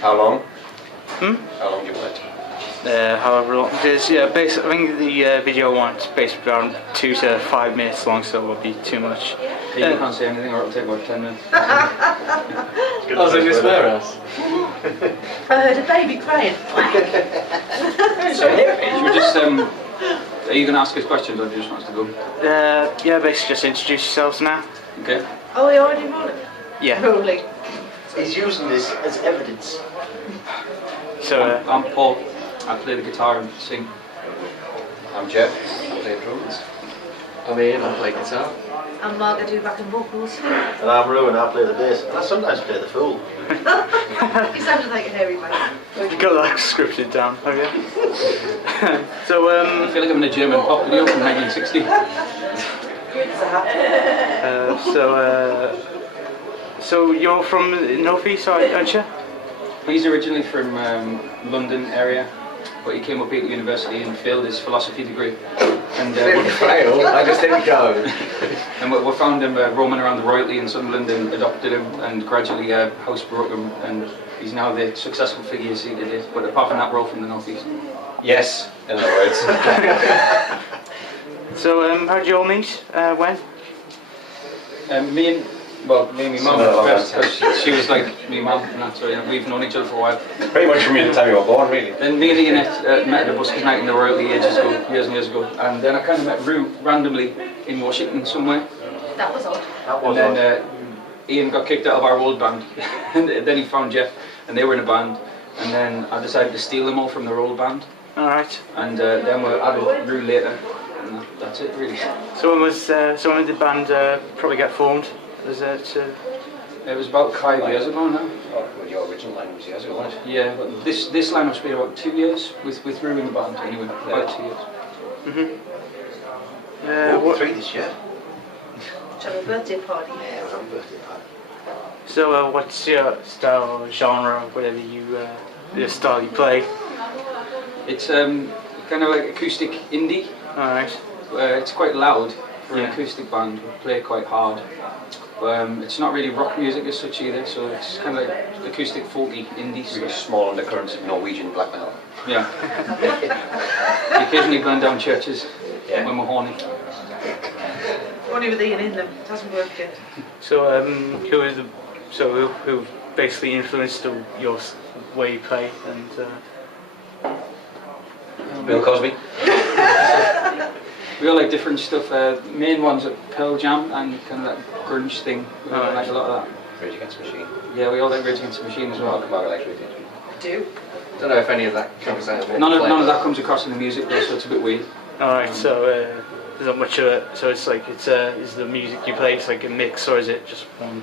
How long? Hmm? How long do you want it? However long. Because yeah, basically, I think the video I want basically around 2 to 5 minutes long, so it won't be too much. You can't say anything, or it'll take about 10 minutes. Oh, so you swear at us? I heard a baby crying. Should we just, are you going to ask us questions, or do you just want us to go? Yeah, basically just introduce yourselves now. Okay. Oh, we already rolling? Yeah. Rolling. He's using this as evidence. So, I'm Paul. I play the guitar and sing. I'm Jeff. I play drums. I'm Ian. I play guitar. I'm Margaret, do backing vocals. And I'm Ruin, I play the bass. And I sometimes play the fool. He sounded like a hairy man. you got that scripted down, have you? So, I feel like I'm in a German pop video from 1960. So you're from North East, aren't you? He's originally from London area, but he came up here to university and failed his philosophy degree. And Didn't fail, I just didn't go. And we found him roaming around the royalty in Sunderland and adopted him, and gradually housebroke him, and he's now the successful figure you see today. But apart from that, we're all from the North East. Yes, in other words. So how did you all meet? When? Me and my mum first, because she was like my mum, and that's why we've known each other for a while. Pretty much from the time you were born, really. Then me and Ian met at a buskers night in the royalty years and years ago, and then I kind of met Rue randomly in Washington somewhere. That was odd. That was And then Ian got kicked out of our old band, and then he found Jeff, and they were in a band, and then I decided to steal them all from their old band. Alright. And then we added Rue later, and that's it really. So when did the band probably get formed? Was it? It was about 5 years ago now. Oh, well, your original line was years ago, wasn't it? Yeah, but this line has been about 2 years with Rue in the band anyway, about 2 years. What? 3 this year. Should have a birthday party. Yeah, we're on birthday party. So what's your style, or genre, whatever the style you play? It's kind of like acoustic indie. Alright. It's quite loud for an Yeah. acoustic band. We play quite hard. It's not really rock music as such either, so it's kind of like acoustic, folky, indie Really stuff. small undercurrents of Norwegian black metal. Yeah. We occasionally burn down churches when we're horny. Only with Ian in them. It hasn't worked yet. So who basically influenced your way you play and Bill Cosby. We all like different stuff. Main ones are Pearl Jam and kind of that grunge thing. We all like a lot of that. Rage Against the Machine. Yeah, we all like Rage Against the Machine as well. Margaret likes Rage Against the Machine. I do. Don't know if any of that comes out of it. None of that comes across in the music though, so it's a bit weird. Alright, so there's not much of it. So it's like is the music you play, it's like a mix, or is it just one?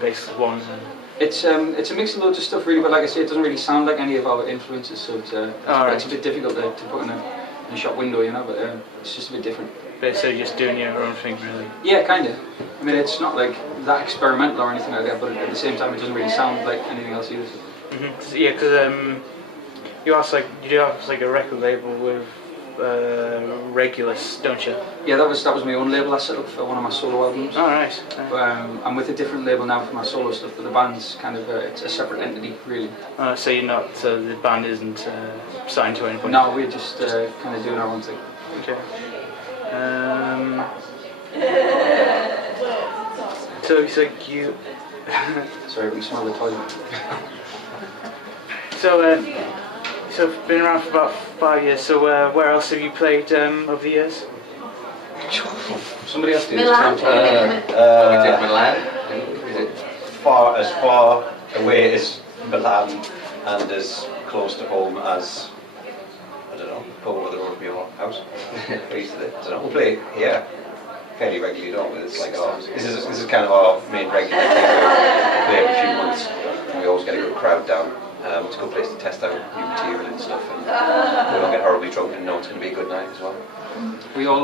It's a mix of loads of stuff really, but like I say, it doesn't really sound like any of our influences, so it's a bit difficult to put in a shop window, you know, but it's just a bit different. So you're just doing your own thing, really? Yeah, kind of. I mean, it's not like that experimental or anything like that, but at the same time, it doesn't really sound like anything else either. So, yeah, because you do have like a record label with Regulus, don't you? Yeah, that was my own label I set up for one of my solo albums. Oh, right. I'm with a different label now for my solo stuff, but the band's kind of it's a separate entity, really. So you're not the band isn't signed to anything? No, we're just kind of doing our own thing. Okay. So it's like you. Sorry, we smell the toilet. So been around for about 5 years. So where else have you played over the years? Somebody else do this. Milan. We did Milan. As far away as Milan and as close to home as, I don't know, go over the road from your house. We used to, I don't know, we'll play here fairly regularly, don't we? It's like this is kind of our main regular thing. We play every few months and we always get a good crowd down. It's a good place to test out new material and stuff, and we don't get horribly drunk and know it's going to be a good night as well. We all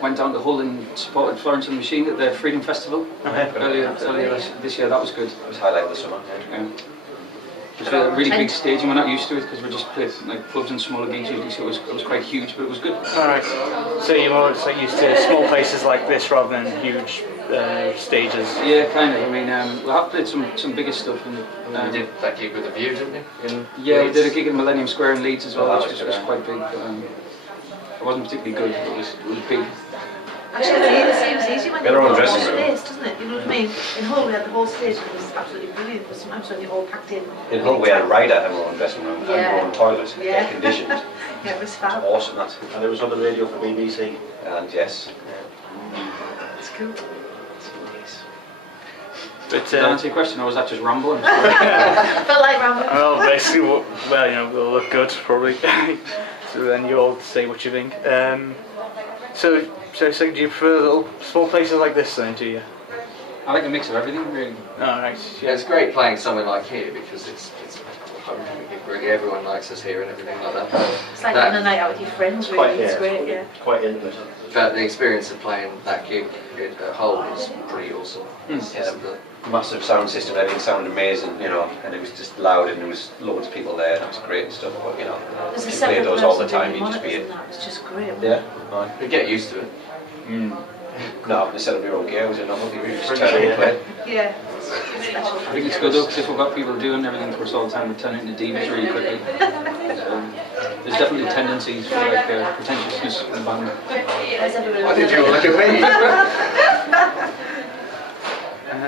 went down to Hull and supported Florence and the Machine at their Freedom Festival earlier this year. That was good. It was highlight of the summer. Yeah. It was a really big stage and we're not used to it because we just played like clubs and smaller gigs usually, so it was quite huge, but it was good. Alright. So you're more like used to small places like this rather than huge stages. Yeah, kind of. I mean, we have played some bigger stuff. And, We did that gig with the View, didn't we? yeah, we did a gig in Millennium Square in Leeds as well, Oh, which that was was quite big. But, it wasn't particularly good, but it was big. Actually, it seems easy when Get you've our own got the dressing whole room. space, doesn't it? You know what I mean? In Hull, we had the whole stage, and it was absolutely brilliant. But sometimes when you're all packed in. In Hull we had a rider, had our own dressing room, and Yeah. our own toilet, Yeah. air conditioned. Yeah, it was fab. Awesome, that. And it was on the radio for BBC. And yes. It's cool. But Did that answer your question, or was that just rambling? Felt like rambling. well, basically, well, you know, we'll look good probably. So then you all say what you think. So do you prefer little small places like this then? Do you? I like a mix of everything, really. Oh, right. Yeah, it's great playing somewhere like here because it's home. Really, everyone likes us here and everything like that. It's like That- having a night out with your friends, Quite, really. It's yeah. great, yeah. Quite intimate. But the experience of playing that gig at Hull was pretty awesome. Yeah, massive sound system, everything sounded amazing, you know, and it was just loud and there was loads of people there and it was great and stuff, but you know, There's a you play separate those all the person time, doing you just be monitors and that. It's just great. yeah, fine. You get used to it. No, instead of your own gear, was it not? You just Pretty turn sure, and yeah. play. Yeah. It's special. I think it's good though, because if we've got people doing everything for us all the time, we turn into divas really quickly. There's definitely tendencies for like pretentiousness in the band. Why did you all look at me?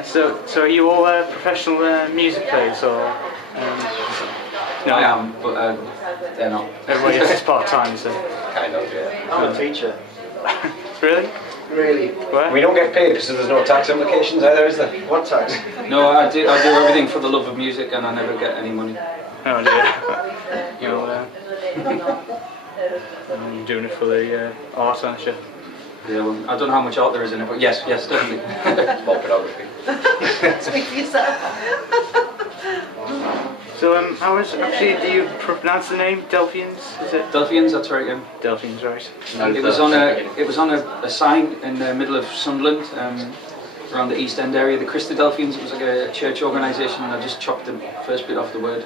So are you all professional music players or? No, I am, but they're not. Everybody else is part time, so. Kind of, yeah. I'm a teacher. Really? Really? What? We don't get paid because there's no tax implications either, is there? What tax? No, I do everything for the love of music, and I never get any money. Oh dear. You know, you're doing it for the art, aren't you? Yeah, well, I don't know how much art there is in it, but yes, definitely. Small photography. Speak for yourself. So how is actually do you pronounce the name Delphians? Is it Delphians, that's right. Yeah. Delphians, right? It was on a sign in the middle of Sunderland, around the East End area. The Christa Delphians. It was like a church organisation, and I just chopped the first bit off the word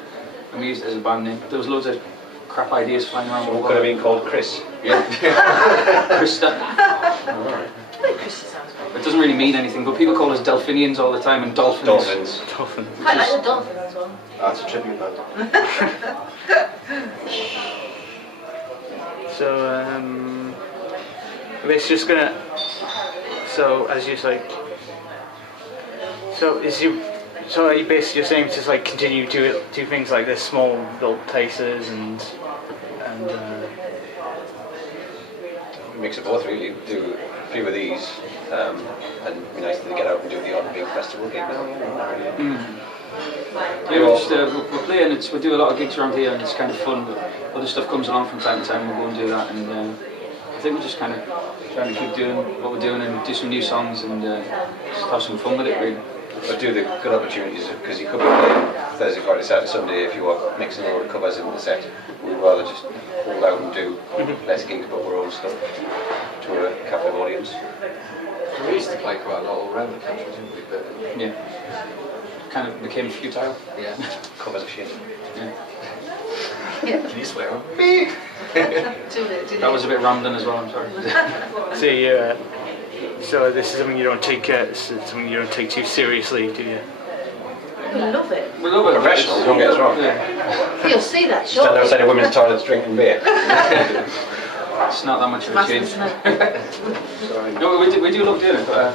and we used it as a band name. There was loads of crap ideas flying around. What could have been called Chris? Yeah. Christa. Chris sounds good. It doesn't really mean anything, but people call us Delphinians all the time and Dolphins. Dolphins. Dolphin. I like the dolphin as well. That's a tribute band. So it's just gonna. So as you say. So are you basically you're saying just like continue to do things like this, small little places and Mix of both really. Do a few of these, and it'd be nice to get out and do the odd big festival gig now. You know, not really. Yeah, we're playing. We do a lot of gigs around here, and it's kind of fun. But other stuff comes along from time to time. We'll go and do that, and I think we're just kind of trying to keep doing what we're doing and do some new songs and just have some fun with it, really. But do the good opportunities, because you could be playing Thursday, Friday, Saturday, Sunday if you were mixing a load of covers in the set. We'd rather just hold out and do less gigs but our own stuff to a captive audience. We used to play quite a lot all around the country, didn't we? But Yeah. Kind of became futile. yeah. Covers of shit. Yeah. Can you swear on me? Too late. That was a bit rambling as well. I'm sorry. see. So this is something you don't take something you don't take too seriously, do you? We love it. We love it. Professional, don't get us wrong. Yeah. You'll see that, Stand sure. outside a women's toilets drinking beer. It's not that much of a change. Sorry. No, we do love doing it, but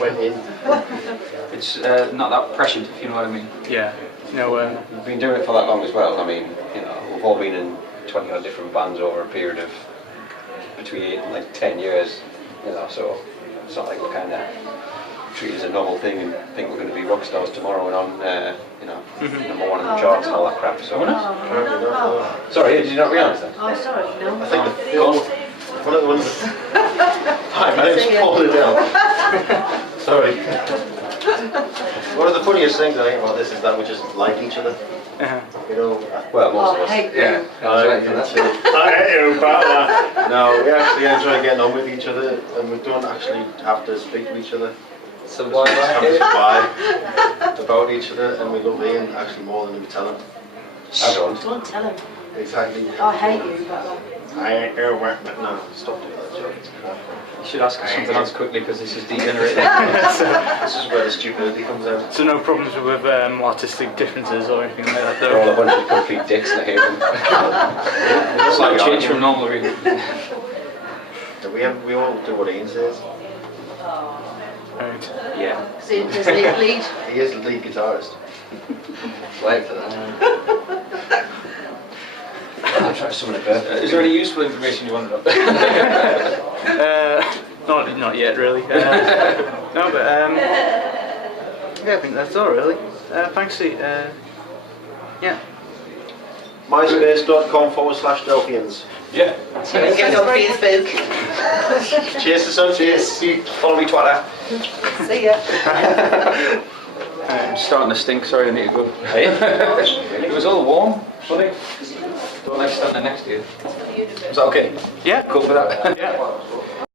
Went in. it's not that pressured, if you know what I mean. Yeah. No. We've been doing it for that long as well. I mean, you know, we've all been in 20 odd different bands over a period of between 8 and like 10 years. You know, so it's not like we're kind of treat it as a normal thing and think we're going to be rock stars tomorrow and on, you know, number one in the charts and all that crap. So, sorry, did you not realise that? Oh, sorry, no. I think one of the ones. Hi, my name's Paul Liddell. Sorry. One of the funniest things I think about this is that we just like each other. You know. Well, most Oh, of us. hey. Yeah. I That's hate you about that. No, we actually enjoy getting on with each other, and we don't actually have to speak to each other. So We why just have like this it? vibe about each other, and we love Ian actually more than we tell him. I don't. Don't tell him. Exactly. I hate you, but I no, stop doing that joke. It's crap. You should ask us something else quickly because this is degenerating. This is where the stupidity comes out. So no problems with artistic differences or anything like that They're all a though? bunch of complete dicks and I hate them. Slight change from normal, really. We all do what Ian says. Right. Yeah. see, does he lead? He is the lead guitarist. Wait for that. I'll try some of the birthday. Is there any useful information you want to know? Not yet really. No, but yeah, I think that's all really. Thanks, Steve. Yeah. MySpace.com/Delphians. Yeah. Get on Facebook. Cheers to son. Cheers. Follow me, Twitter. See ya. I'm starting to stink, sorry, I need to go. It was all warm, funny. Don't like standing next to you. Is that okay? Yeah. Cool for that? Yeah.